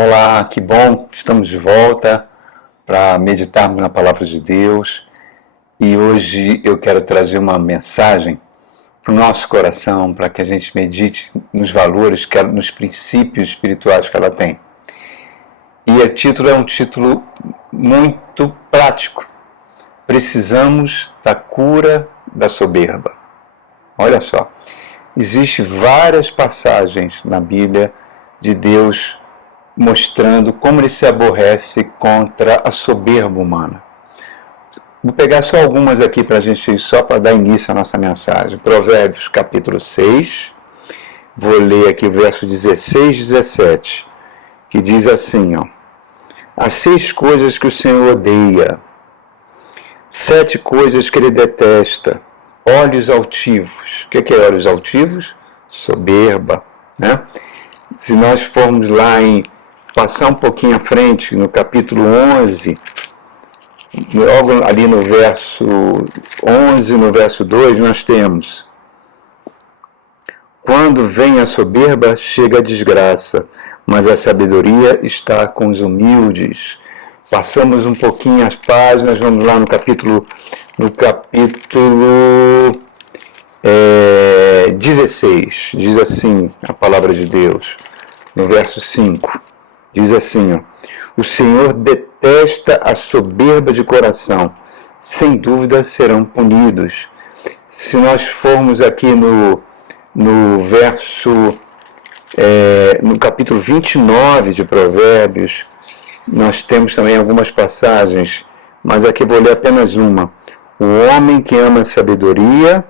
Olá, que bom, estamos de volta para meditarmos na Palavra de Deus e hoje eu quero trazer uma mensagem para o nosso coração, para que a gente medite nos valores, nos princípios espirituais que ela tem. E o título é um título muito prático. Precisamos da cura da soberba. Olha só, existem várias passagens na Bíblia de Deus mostrando como ele se aborrece contra a soberba humana. Vou pegar só algumas aqui para a gente, só para dar início à nossa mensagem. Provérbios capítulo 6, vou ler aqui o verso 16 e 17, que diz assim, ó: Há 6 coisas que o Senhor odeia, 7 coisas que ele detesta: olhos altivos. O que é olhos altivos? Soberba, né? Se nós formos lá passar um pouquinho à frente, no capítulo 11, logo ali no verso 11, no verso 2, nós temos: quando vem a soberba, chega a desgraça, mas a sabedoria está com os humildes. Passamos um pouquinho as páginas, vamos lá no capítulo 16, diz assim a palavra de Deus, no verso 5, diz assim, ó: o Senhor detesta a soberba de coração, sem dúvida serão punidos. Se nós formos aqui no verso, no capítulo 29 de Provérbios, nós temos também algumas passagens, mas aqui vou ler apenas uma. O homem que ama a sabedoria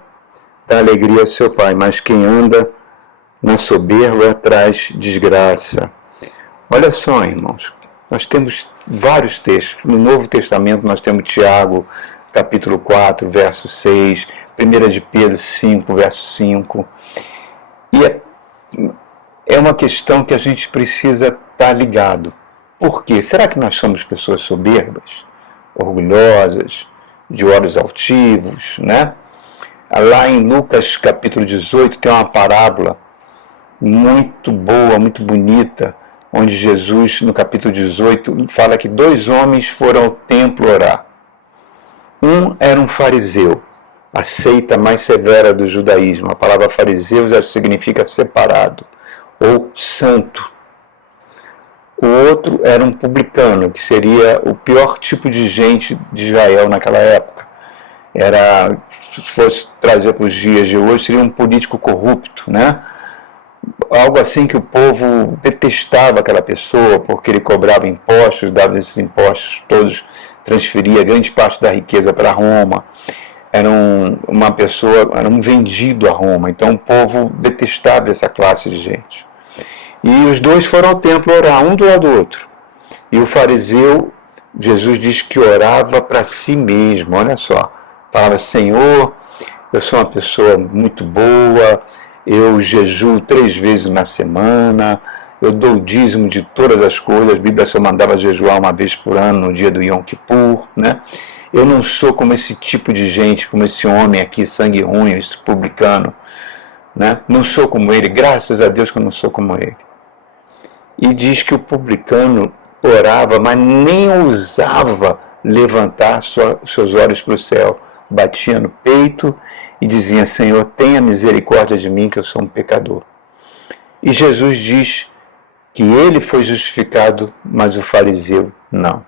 dá alegria ao seu pai, mas quem anda na soberba traz desgraça. Olha só, irmãos, nós temos vários textos. No Novo Testamento nós temos Tiago, capítulo 4, verso 6, 1 de Pedro 5, verso 5. E é uma questão que a gente precisa estar ligado. Por quê? Será que nós somos pessoas soberbas, orgulhosas, de olhos altivos, né? Lá em Lucas capítulo 18 tem uma parábola muito boa, muito bonita, onde Jesus, no capítulo 18, fala que 2 homens foram ao templo orar. Um era um fariseu, a seita mais severa do judaísmo. A palavra fariseu já significa separado ou santo. O outro era um publicano, que seria o pior tipo de gente de Israel naquela época. Se fosse trazer para os dias de hoje, seria um político corrupto, né? Algo assim que o povo detestava aquela pessoa, porque ele cobrava impostos, dava esses impostos todos, transferia grande parte da riqueza para Roma. Era um vendido a Roma, então o povo detestava essa classe de gente. E os 2 foram ao templo orar, um do lado do outro. E o fariseu, Jesus diz que orava para si mesmo, olha só. Falava: Senhor, eu sou uma pessoa muito boa, eu jejuo 3 vezes na semana, eu dou o dízimo de todas as coisas, a Bíblia só mandava jejuar 1 vez por ano, no dia do Yom Kippur, né? Eu não sou como esse tipo de gente, como esse homem aqui, sangue ruim, esse publicano, né? Não sou como ele, graças a Deus que eu não sou como ele. E diz que o publicano orava, mas nem ousava levantar seus olhos para o céu. Batia no peito e dizia: Senhor, tenha misericórdia de mim, que eu sou um pecador. E Jesus diz que ele foi justificado, mas o fariseu não.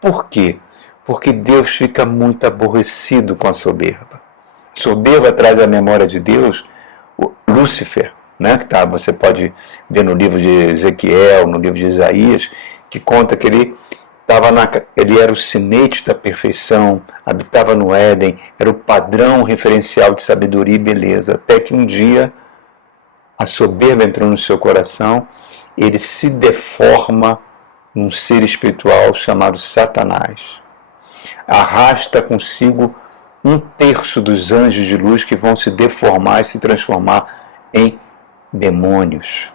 Por quê? Porque Deus fica muito aborrecido com a soberba. A soberba traz à memória de Deus o Lúcifer, né? Você pode ver no livro de Ezequiel, no livro de Isaías, que conta que ele era o sinete da perfeição, habitava no Éden, era o padrão referencial de sabedoria e beleza, até que um dia a soberba entrou no seu coração, ele se deforma num ser espiritual chamado Satanás. Arrasta consigo 1/3 dos anjos de luz que vão se deformar e se transformar em demônios.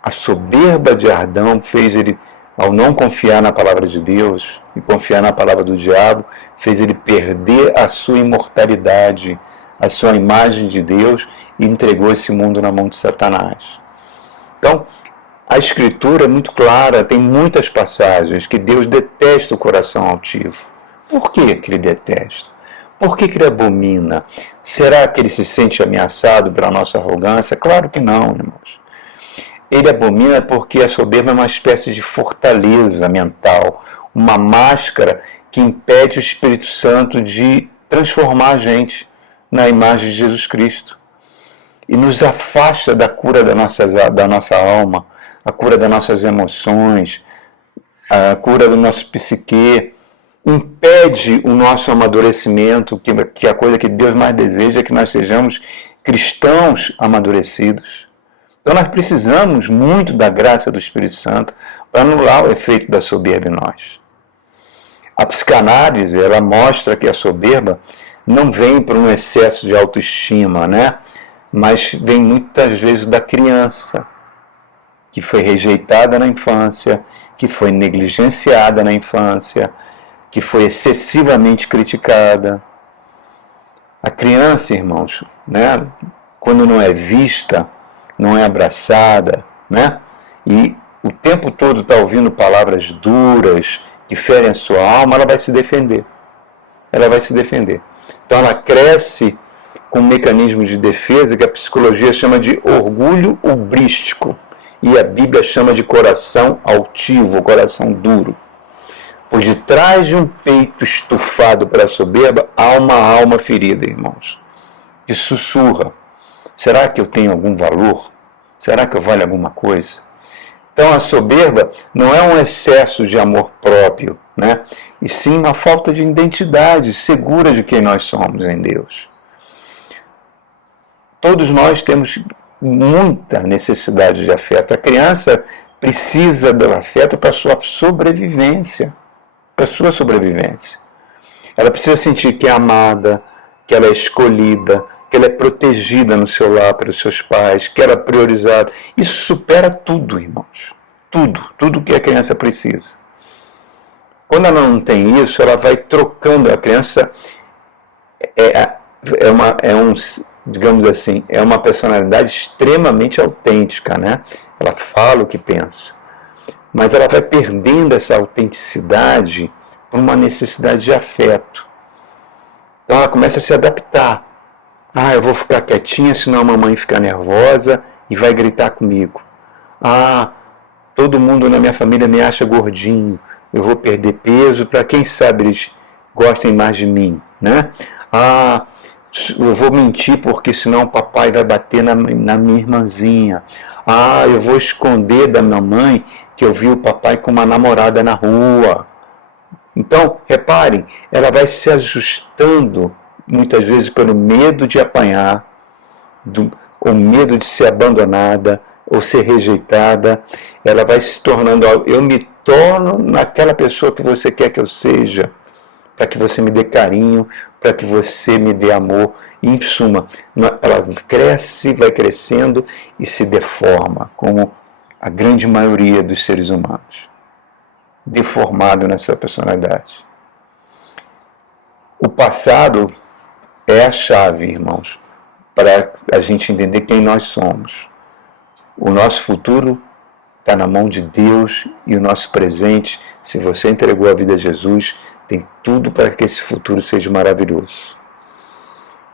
A soberba de Adão fez ele, ao não confiar na palavra de Deus e confiar na palavra do diabo, fez ele perder a sua imortalidade, a sua imagem de Deus, e entregou esse mundo na mão de Satanás. Então, a Escritura é muito clara, tem muitas passagens que Deus detesta o coração altivo. Por que ele detesta? Por que ele abomina? Será que ele se sente ameaçado pela nossa arrogância? Claro que não, irmãos. Ele abomina porque a soberba é uma espécie de fortaleza mental, uma máscara que impede o Espírito Santo de transformar a gente na imagem de Jesus Cristo. E nos afasta da cura da nossa alma, a cura das nossas emoções, a cura do nosso psique, impede o nosso amadurecimento, que é a coisa que Deus mais deseja é que nós sejamos cristãos amadurecidos. Então nós precisamos muito da graça do Espírito Santo para anular o efeito da soberba em nós. A psicanálise, ela mostra que a soberba não vem por um excesso de autoestima, né? Mas vem muitas vezes da criança, que foi rejeitada na infância, que foi negligenciada na infância, que foi excessivamente criticada. A criança, irmãos, né, quando não é vista, não é abraçada, né, e o tempo todo está ouvindo palavras duras, que ferem a sua alma, ela vai se defender. Ela vai se defender. Então ela cresce com um mecanismo de defesa que a psicologia chama de orgulho ubrístico e a Bíblia chama de coração altivo, coração duro. Por detrás de um peito estufado para a soberba, há uma alma ferida, irmãos, que sussurra. Será que eu tenho algum valor? Será que eu valho alguma coisa? Então a soberba não é um excesso de amor próprio, né? E sim uma falta de identidade segura de quem nós somos em Deus. Todos nós temos muita necessidade de afeto. A criança precisa do afeto para a sua sobrevivência. Para a sua sobrevivência. Ela precisa sentir que é amada, que ela é escolhida, que ela é protegida no seu lar pelos seus pais, que ela é priorizada. Isso supera tudo, irmãos. Tudo que a criança precisa. Quando ela não tem isso, ela vai trocando. A criança digamos assim, é uma personalidade extremamente autêntica, né? Ela fala o que pensa. Mas ela vai perdendo essa autenticidade por uma necessidade de afeto. Então ela começa a se adaptar. Eu vou ficar quietinha, senão a mamãe fica nervosa e vai gritar comigo. Todo mundo na minha família me acha gordinho, eu vou perder peso para quem sabe eles gostem mais de mim, né? Eu vou mentir porque senão o papai vai bater na minha irmãzinha. Eu vou esconder da minha mãe que eu vi o papai com uma namorada na rua. Então, reparem, ela vai se ajustando, muitas vezes pelo medo de apanhar, ou medo de ser abandonada, ou ser rejeitada. Ela vai se tornando, eu me torno naquela pessoa que você quer que eu seja, para que você me dê carinho, para que você me dê amor. E, em suma, ela cresce, vai crescendo e se deforma, como a grande maioria dos seres humanos, deformado nessa personalidade. O passado é a chave, irmãos, para a gente entender quem nós somos. O nosso futuro está na mão de Deus e o nosso presente, se você entregou a vida a Jesus, tem tudo para que esse futuro seja maravilhoso.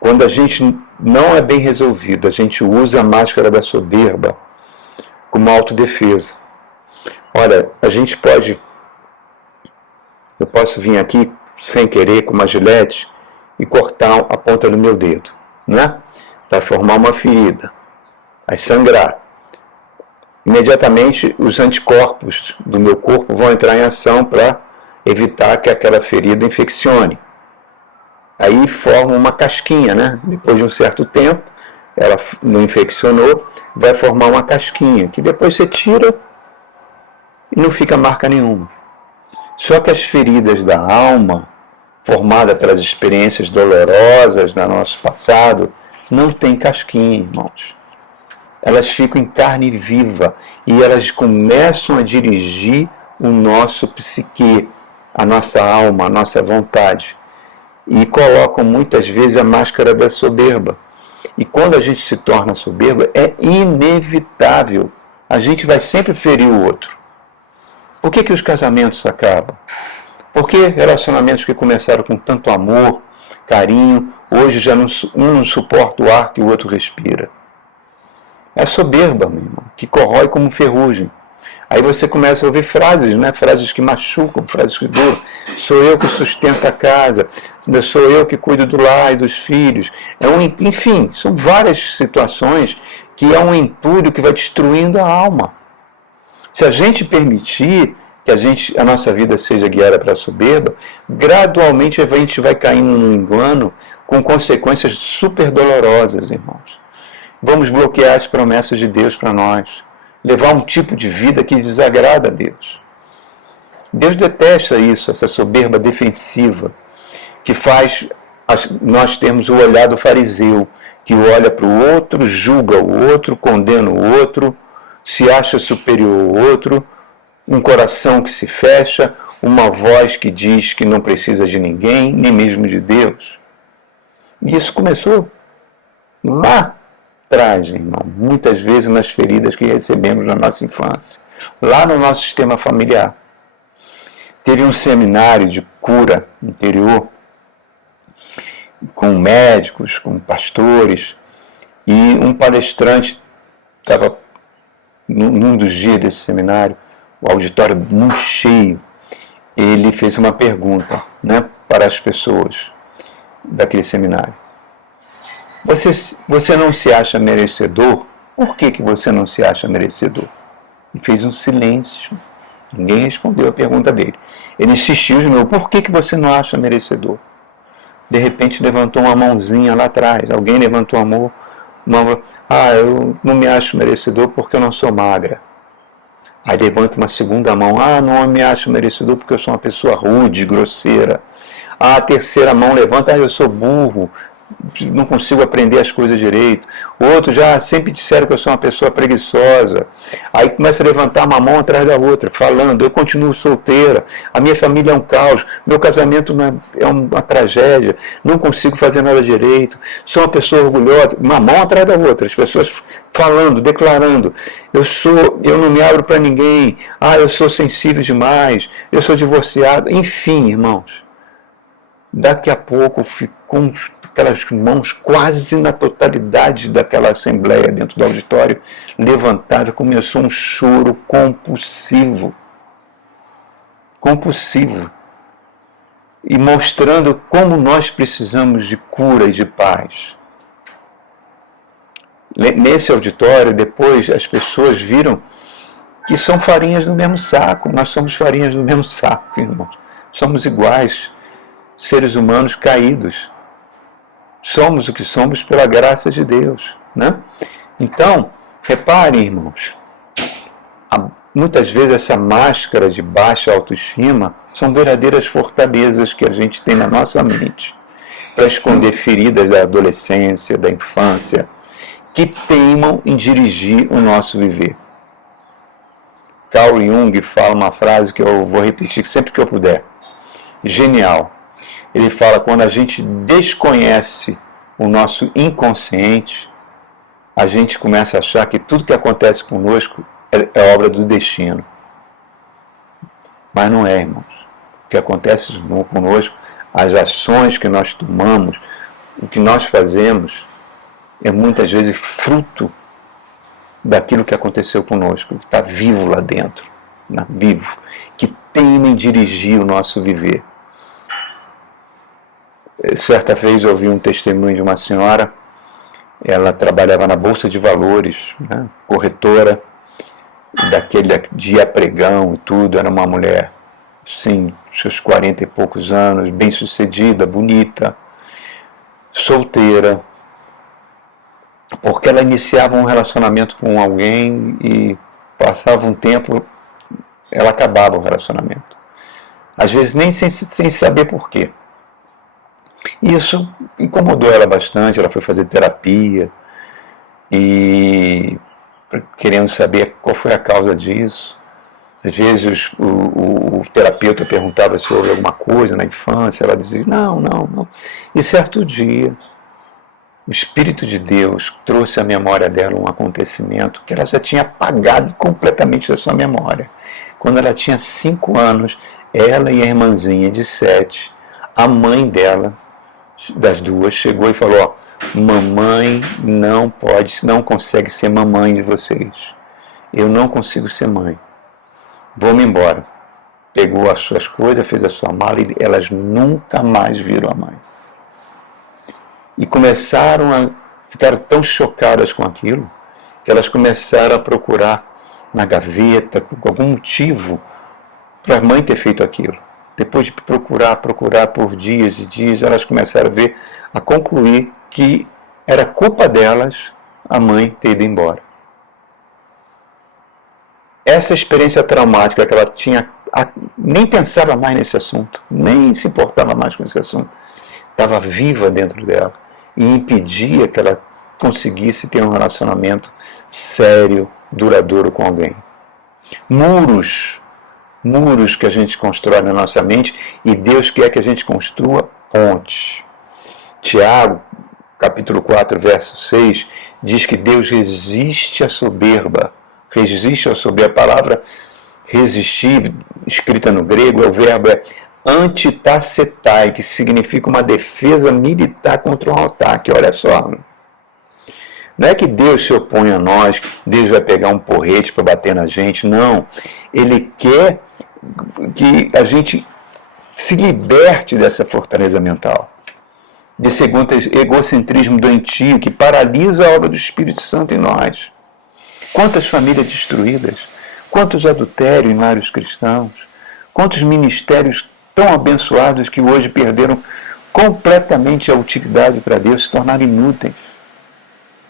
Quando a gente não é bem resolvido, a gente usa a máscara da soberba como autodefesa. Olha, eu posso vir aqui sem querer com uma gilete e cortar a ponta do meu dedo, né? Vai formar uma ferida, vai sangrar. Imediatamente os anticorpos do meu corpo vão entrar em ação para evitar que aquela ferida infeccione. Aí forma uma casquinha, né? Depois de um certo tempo, ela não infeccionou, vai formar uma casquinha, que depois você tira e não fica marca nenhuma. Só que as feridas da alma, formadas pelas experiências dolorosas do nosso passado, não tem casquinha, irmãos. Elas ficam em carne viva e elas começam a dirigir o nosso psique, a nossa alma, a nossa vontade. E colocam muitas vezes a máscara da soberba. E quando a gente se torna soberba, é inevitável A gente vai sempre ferir o outro. Por que os casamentos acabam? Por que relacionamentos que começaram com tanto amor, carinho, hoje já um não suporta o ar que o outro respira? É a soberba, meu irmão, que corrói como ferrugem. Aí você começa a ouvir frases, né? Frases que machucam, frases que duram. Sou eu que sustento a casa, sou eu que cuido do lar e dos filhos. Enfim, são várias situações que é um entulho que vai destruindo a alma. Se a gente permitir que a nossa vida seja guiada para a soberba, gradualmente a gente vai caindo num engano com consequências super dolorosas, irmãos. Vamos bloquear as promessas de Deus para nós. Levar um tipo de vida que desagrada a Deus. Deus detesta isso, essa soberba defensiva, que faz nós termos o olhar do fariseu, que olha para o outro, julga o outro, condena o outro, se acha superior ao outro, um coração que se fecha, uma voz que diz que não precisa de ninguém, nem mesmo de Deus. E isso começou lá atrás, irmão, muitas vezes nas feridas que recebemos na nossa infância, lá no nosso sistema familiar. Teve um seminário de cura interior, com médicos, com pastores, e um palestrante estava num dos dias desse seminário, o auditório muito cheio, ele fez uma pergunta, né, para as pessoas daquele seminário. Você não se acha merecedor? Por que você não se acha merecedor? E fez um silêncio. Ninguém respondeu a pergunta dele. Ele insistiu de novo. Por que você não acha merecedor? De repente levantou uma mãozinha lá atrás. Alguém levantou a mão. Eu não me acho merecedor porque eu não sou magra. Aí levanta uma segunda mão. Não me acho merecedor porque eu sou uma pessoa rude, grosseira. A terceira mão levanta. Eu sou burro. Não consigo aprender as coisas direito. Outros já sempre disseram que eu sou uma pessoa preguiçosa. Aí começa a levantar uma mão atrás da outra, falando, eu continuo solteira, a minha família é um caos, meu casamento é uma tragédia, não consigo fazer nada direito, sou uma pessoa orgulhosa, uma mão atrás da outra, as pessoas falando, declarando, eu não me abro para ninguém, eu sou sensível demais, eu sou divorciado, enfim, irmãos. Daqui a pouco ficou aquelas mãos quase na totalidade daquela assembleia dentro do auditório levantada, começou um choro compulsivo, e mostrando como nós precisamos de cura e de paz. Nesse auditório, depois, as pessoas viram que são farinhas do mesmo saco, nós somos farinhas do mesmo saco, irmãos, somos iguais, seres humanos caídos. Somos o que somos pela graça de Deus, né? Então, reparem, irmãos, muitas vezes essa máscara de baixa autoestima são verdadeiras fortalezas que a gente tem na nossa mente para esconder feridas da adolescência, da infância, que teimam em dirigir o nosso viver. Carl Jung fala uma frase que eu vou repetir sempre que eu puder. Genial. Ele fala, quando a gente desconhece o nosso inconsciente, a gente começa a achar que tudo que acontece conosco é obra do destino. Mas não é, irmãos. O que acontece conosco, as ações que nós tomamos, o que nós fazemos, é muitas vezes fruto daquilo que aconteceu conosco, que está vivo lá dentro, né? Vivo, que teima em dirigir o nosso viver. Certa vez eu ouvi um testemunho de uma senhora, ela trabalhava na Bolsa de Valores, né, corretora, daquele dia pregão e tudo, era uma mulher, sim, seus 40 e poucos anos, bem sucedida, bonita, solteira, porque ela iniciava um relacionamento com alguém e passava um tempo, ela acabava o relacionamento. Às vezes nem sem saber por quê. Isso incomodou ela bastante, ela foi fazer terapia e querendo saber qual foi a causa disso. Às vezes o terapeuta perguntava se houve alguma coisa na infância, ela dizia não. E certo dia, O Espírito de Deus trouxe à memória dela um acontecimento que ela já tinha apagado completamente da sua memória. Quando ela tinha 5 anos, ela e a irmãzinha de 7, a mãe dela, das duas, chegou e falou: mamãe não consegue ser mamãe de vocês. Eu não consigo ser mãe. Vou-me embora. Pegou as suas coisas, fez a sua mala e elas nunca mais viram a mãe. E ficaram tão chocadas com aquilo, que elas começaram a procurar na gaveta, por algum motivo, para a mãe ter feito aquilo. Depois de procurar por dias e dias, elas começaram a concluir que era culpa delas a mãe ter ido embora. Essa experiência traumática que ela tinha, nem pensava mais nesse assunto, nem se importava mais com esse assunto, estava viva dentro dela e impedia que ela conseguisse ter um relacionamento sério, duradouro com alguém. Muros que a gente constrói na nossa mente, e Deus quer que a gente construa pontes. Tiago, capítulo 4, verso 6, diz que Deus resiste à soberba. Resiste à soberba. A palavra resistir, escrita no grego, o verbo é antitacetai, que significa uma defesa militar contra um ataque. Olha só. Não é que Deus se opõe a nós, Deus vai pegar um porrete para bater na gente. Não. Ele quer que a gente se liberte dessa fortaleza mental, desse egocentrismo doentio que paralisa a obra do Espírito Santo em nós. Quantas famílias destruídas, quantos adultérios em lares cristãos, quantos ministérios tão abençoados que hoje perderam completamente a utilidade para Deus, se tornaram inúteis.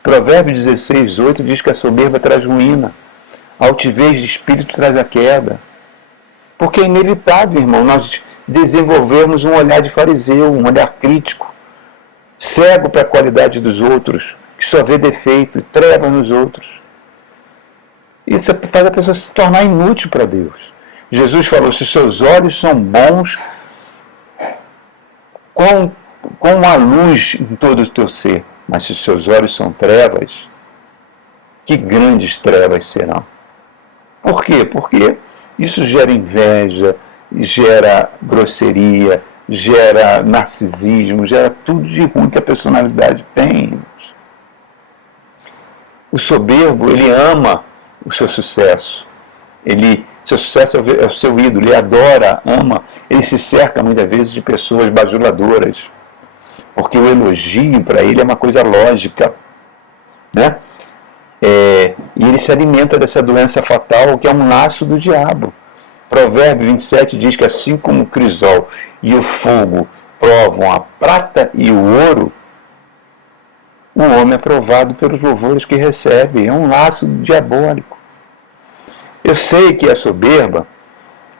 Provérbios 16, 8 diz que a soberba traz ruína, a altivez de espírito traz a queda. Porque é inevitável, irmão, nós desenvolvermos um olhar de fariseu, um olhar crítico, cego para a qualidade dos outros, que só vê defeito, treva nos outros. Isso faz a pessoa se tornar inútil para Deus. Jesus falou: se seus olhos são bons, com a luz em todo o teu ser, mas se seus olhos são trevas, que grandes trevas serão. Por quê? Porque isso gera inveja, gera grosseria, gera narcisismo, gera tudo de ruim que a personalidade tem. O soberbo, ele ama o seu sucesso. Seu sucesso é o seu ídolo, ele adora, ama, ele se cerca muitas vezes de pessoas bajuladoras, porque o elogio para ele é uma coisa lógica, né? E ele se alimenta dessa doença fatal que é um laço do diabo. Provérbio 27 diz que assim como o crisol e o fogo provam a prata e o ouro, o homem é provado pelos louvores que recebe. É um laço diabólico. Eu sei que a soberba,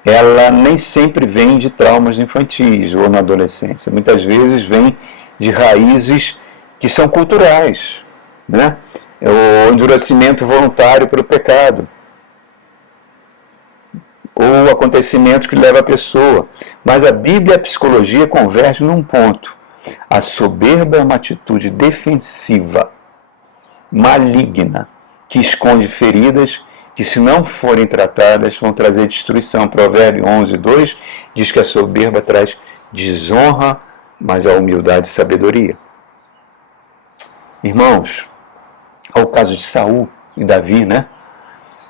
ela nem sempre vem de traumas infantis ou na adolescência. Muitas vezes vem de raízes que são culturais, né? O endurecimento voluntário pelo pecado, ou acontecimento que leva a pessoa. Mas a Bíblia e a psicologia convergem num ponto. A soberba é uma atitude defensiva, maligna, que esconde feridas que, se não forem tratadas, vão trazer destruição. Provérbio 11, 2 diz que a soberba traz desonra, mas a humildade e sabedoria. Irmãos, ao caso de Saul e Davi, né?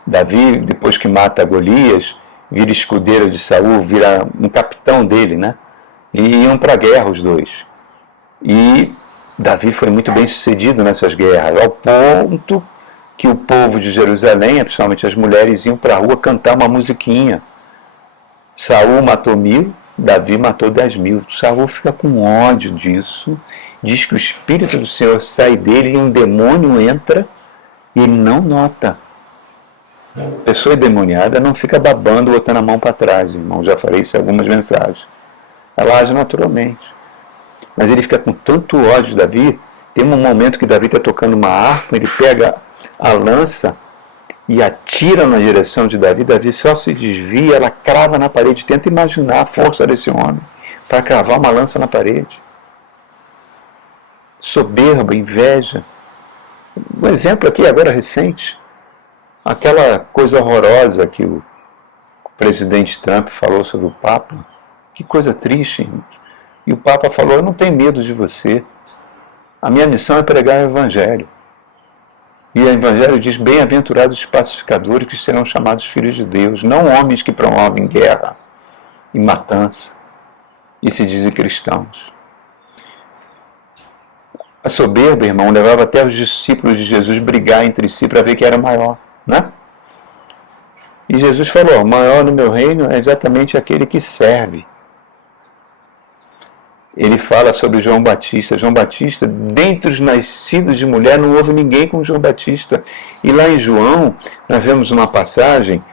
Davi, depois que mata Golias, vira escudeiro de Saul, vira um capitão dele, né? E iam para a guerra os dois. E Davi foi muito bem sucedido nessas guerras, ao ponto que o povo de Jerusalém, principalmente as mulheres, iam para a rua cantar uma musiquinha. Saul matou 1000, Davi matou 10.000. Saul fica com ódio disso, diz que o Espírito do Senhor sai dele e um demônio entra e ele não nota. A pessoa endemoniada não fica babando, botando a mão para trás, irmão. Já falei isso em algumas mensagens. Ela age naturalmente. Mas ele fica com tanto ódio de Davi. Tem um momento que Davi está tocando uma harpa, ele pega a lança e atira na direção de Davi. Davi só se desvia, ela crava na parede. Tenta imaginar a força desse homem para cravar uma lança na parede. soberba, inveja. Um exemplo aqui agora recente, aquela coisa horrorosa que o presidente Trump falou sobre o Papa. Que coisa triste, irmãos. E o Papa falou, eu não tenho medo de você. A minha missão é pregar o Evangelho. E o Evangelho diz, bem-aventurados os pacificadores que serão chamados filhos de Deus, não homens que promovem guerra e matança e se dizem cristãos. A soberba, irmão, levava até os discípulos de Jesus brigar entre si para ver quem era maior, né? E Jesus falou, o maior no meu reino é exatamente aquele que serve. Ele fala sobre João Batista. João Batista, dentre os nascidos de mulher, não houve ninguém como João Batista. E lá em João, nós vemos uma passagem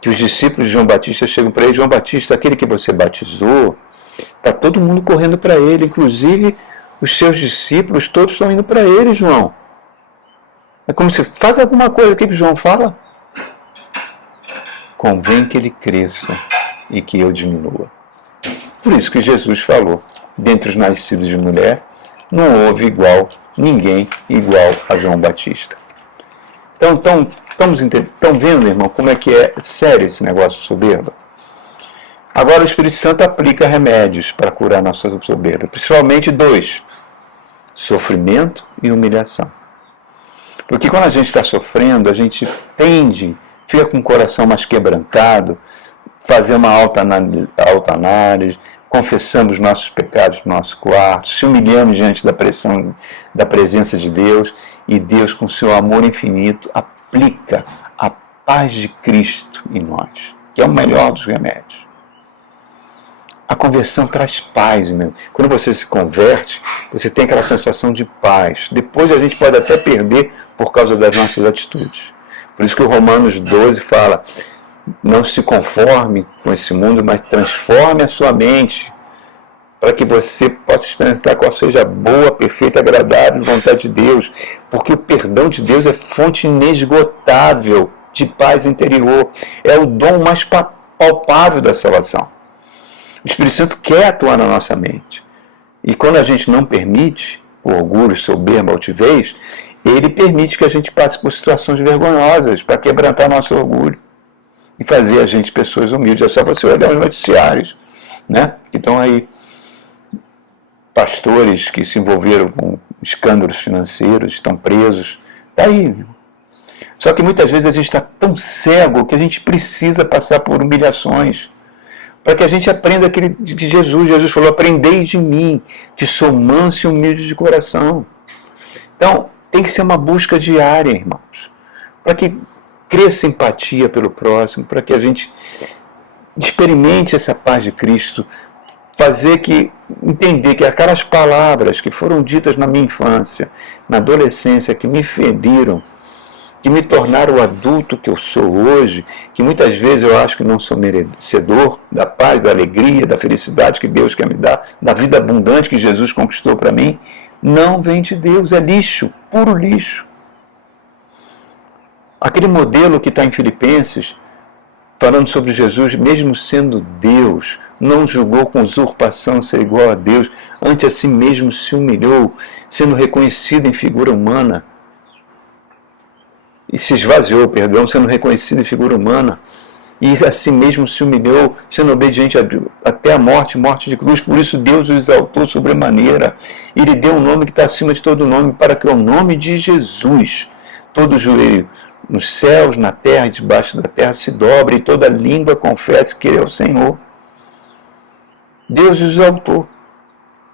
que os discípulos de João Batista chegam para ele, João Batista, aquele que você batizou, está todo mundo correndo para ele, inclusive os seus discípulos, todos estão indo para ele, João. É como se faz alguma coisa. O que João fala? Convém que ele cresça e que eu diminua. Por isso que Jesus falou, dentre os nascidos de mulher, não houve ninguém igual a João Batista. Então, estão vendo, irmão, como é que é sério esse negócio de soberba? Agora o Espírito Santo aplica remédios para curar a nossa soberba, principalmente 2, sofrimento e humilhação. Porque quando a gente está sofrendo, a gente fica com o coração mais quebrantado, fazer uma autoanálise, confessamos os nossos pecados no nosso quarto, se humilhamos diante da presença de Deus, e Deus, com seu amor infinito, aplica a paz de Cristo em nós, que é o melhor dos remédios. A conversão traz paz, meu. Quando você se converte, você tem aquela sensação de paz. Depois a gente pode até perder por causa das nossas atitudes. Por isso que o Romanos 12 fala, não se conforme com esse mundo, mas transforme a sua mente, para que você possa experimentar qual seja a boa, perfeita, agradável vontade de Deus. Porque o perdão de Deus é fonte inesgotável de paz interior. É o dom mais palpável da salvação. O Espírito Santo quer atuar na nossa mente. E quando a gente não permite, por orgulho, soberba, altivez, ele permite que a gente passe por situações vergonhosas para quebrantar nosso orgulho e fazer a gente pessoas humildes. É só você olhar os noticiários, né? Que estão aí pastores que se envolveram com escândalos financeiros, estão presos. Está aí. Só que muitas vezes a gente está tão cego que a gente precisa passar por humilhações para que a gente aprenda aquele de Jesus. Jesus falou, aprendei de mim, que sou manso e humilde de coração. Então, tem que ser uma busca diária, irmãos, para que cresça empatia pelo próximo, para que a gente experimente essa paz de Cristo, entender que aquelas palavras que foram ditas na minha infância, na adolescência, que me feriram, que me tornaram o adulto que eu sou hoje, que muitas vezes eu acho que não sou merecedor da paz, da alegria, da felicidade que Deus quer me dar, da vida abundante que Jesus conquistou para mim, não vem de Deus, é lixo, puro lixo. Aquele modelo que está em Filipenses, falando sobre Jesus, mesmo sendo Deus, não julgou com usurpação ser igual a Deus, antes a si mesmo se humilhou, sendo reconhecido em figura humana, e se esvaziou, sendo reconhecido em figura humana, e a si mesmo se humilhou, sendo obediente até a morte de cruz. Por isso Deus o exaltou sobremaneira, e lhe deu um nome que está acima de todo nome, para que o nome de Jesus, todo joelho, nos céus, na terra e debaixo da terra, se dobre, e toda língua confesse que Ele é o Senhor. Deus o exaltou.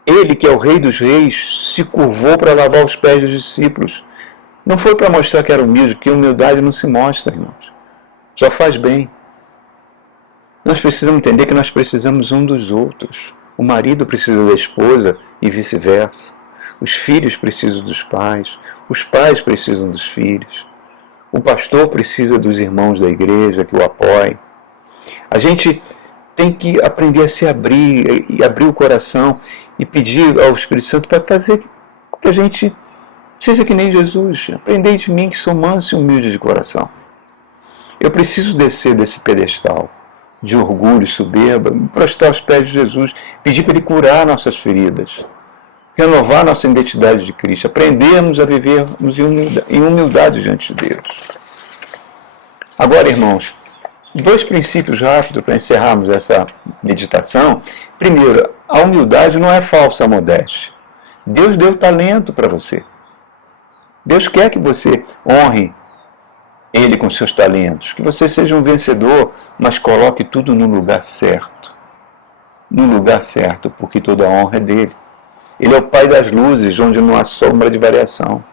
Ele, que é o Rei dos Reis, se curvou para lavar os pés dos discípulos. Não foi para mostrar que era humilde, porque humildade não se mostra, irmãos. Só faz bem. Nós precisamos entender que nós precisamos um dos outros. O marido precisa da esposa e vice-versa. Os filhos precisam dos pais. Os pais precisam dos filhos. O pastor precisa dos irmãos da igreja que o apoiem. A gente tem que aprender a se abrir e abrir o coração e pedir ao Espírito Santo para fazer que a gente seja que nem Jesus. Aprendei de mim que sou manso e humilde de coração. Eu preciso descer desse pedestal de orgulho e soberba, me prostrar aos pés de Jesus, pedir para Ele curar nossas feridas. renovar nossa identidade de Cristo, aprendermos a vivermos em humildade diante de Deus. Agora, irmãos, 2 princípios rápidos para encerrarmos essa meditação. Primeiro, a humildade não é falsa modéstia. Deus deu talento para você. Deus quer que você honre Ele com seus talentos, que você seja um vencedor, mas coloque tudo no lugar certo. No lugar certo, porque toda a honra é dele. Ele é o Pai das luzes, onde não há sombra de variação.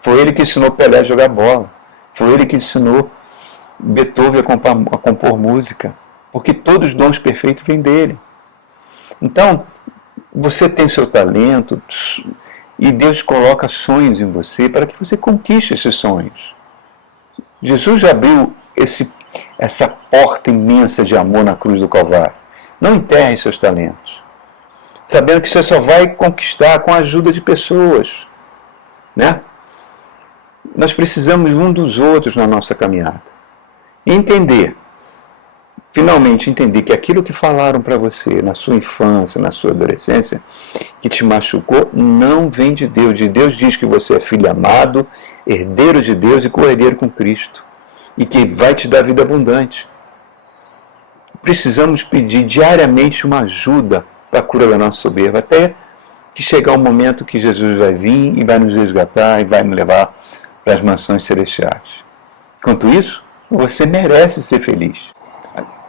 Foi Ele que ensinou Pelé a jogar bola. Foi Ele que ensinou Beethoven a compor música. Porque todos os dons perfeitos vêm dele. Então, você tem seu talento e Deus coloca sonhos em você para que você conquiste esses sonhos. Jesus já abriu essa porta imensa de amor na cruz do Calvário. Não enterre seus talentos, sabendo que você só vai conquistar com a ajuda de pessoas, né? Nós precisamos um dos outros na nossa caminhada. Finalmente entender que aquilo que falaram para você na sua infância, na sua adolescência, que te machucou, não vem de Deus. De Deus diz que você é filho amado, herdeiro de Deus e co-herdeiro com Cristo, e que vai te dar vida abundante. Precisamos pedir diariamente uma ajuda para a cura da nossa soberba, até que chegar um momento que Jesus vai vir e vai nos resgatar e vai nos levar para as mansões celestiais. Enquanto isso, você merece ser feliz.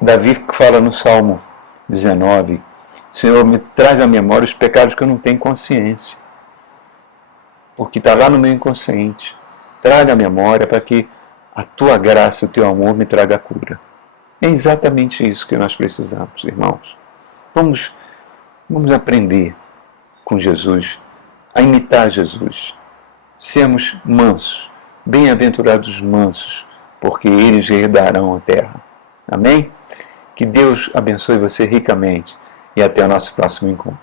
Davi fala no Salmo 19, Senhor, me traz à memória os pecados que eu não tenho consciência, porque está lá no meu inconsciente. Traga à memória para que a tua graça, o teu amor me traga a cura. É exatamente isso que nós precisamos, irmãos. Vamos aprender com Jesus, a imitar Jesus. Sermos mansos, bem-aventurados mansos, porque eles herdarão a terra. Amém? Que Deus abençoe você ricamente e até o nosso próximo encontro.